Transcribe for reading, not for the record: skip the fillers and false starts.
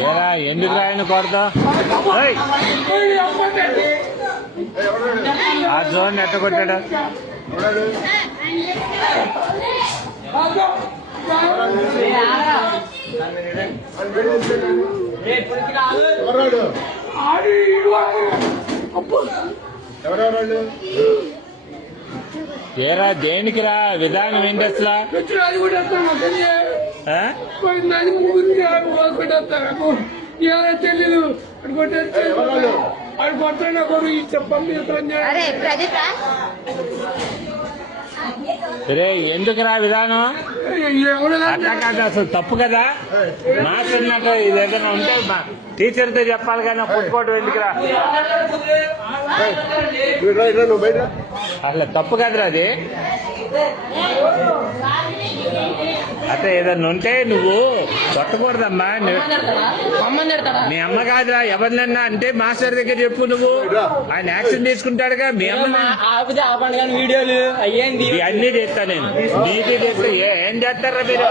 ఏరా ఎందుకు రాయను కొడతా ఆ జోన్ ఎట్ట కొట్టాడు ఏరా దేనికి రా విధానం ఏంటి అసలు తెలీదు అది కొట్టాడు కొడు చెప్పండి రే ఎందుకురా విధానం అట్లా కాదు అసలు తప్పు కదా మాట్లాడినట్టు ఇది ఏదైనా ఉంటే టీచర్తో చెప్పాలి కానీ పుట్టుకోవడం ఎందుకురా అసలు తప్పు కదరా అది అట్లా ఏదన్నా ఉంటే నువ్వు కొట్టకూడదమ్మా మీ అమ్మ కాదురా ఎవరినన్నా అంటే మాస్టర్ దగ్గర చెప్పు నువ్వు ఆయన యాక్షన్ తీసుకుంటాడుగా మీ అమ్మ వీడియోలు అయ్యేంది అన్నీ చేస్తా నేను నీకే చేస్తే ఏం చేస్తారా మీరు